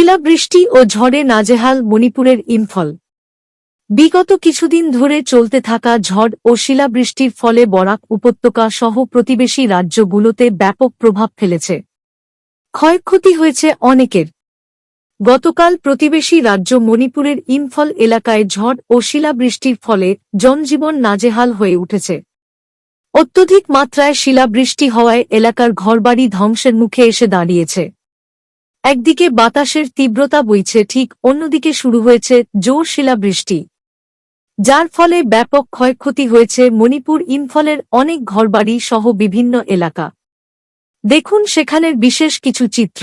শিলাবৃষ্টি ও ঝড়ে নাজেহাল মণিপুরের ইম্ফল। বিগত কিছুদিন ধরে চলতে থাকা ঝড় ও শিলাবৃষ্টির ফলে বরাক উপত্যকা সহ প্রতিবেশী রাজ্যগুলোতে ব্যাপক প্রভাব ফেলেছে। ক্ষয়ক্ষতি হয়েছে অনেকের। গতকাল প্রতিবেশী রাজ্য মণিপুরের ইম্ফল এলাকায় ঝড় ও শিলাবৃষ্টির ফলে জনজীবন নাজেহাল হয়ে উঠেছে। অত্যধিক মাত্রায় শিলাবৃষ্টি হওয়ায় এলাকার ঘরবাড়ি ধ্বংসের মুখে এসে দাঁড়িয়েছে। একদিকে বাতাসের তীব্রতা বইছে ঠিক, অন্যদিকে শুরু হয়েছে জোর শিলাবৃষ্টি। যার ফলে ব্যাপক ক্ষয়ক্ষতি হয়েছে মণিপুর ইম্ফলের অনেক ঘরবাড়ি সহ বিভিন্ন এলাকা। দেখুন সেখানের বিশেষ কিছু চিত্র।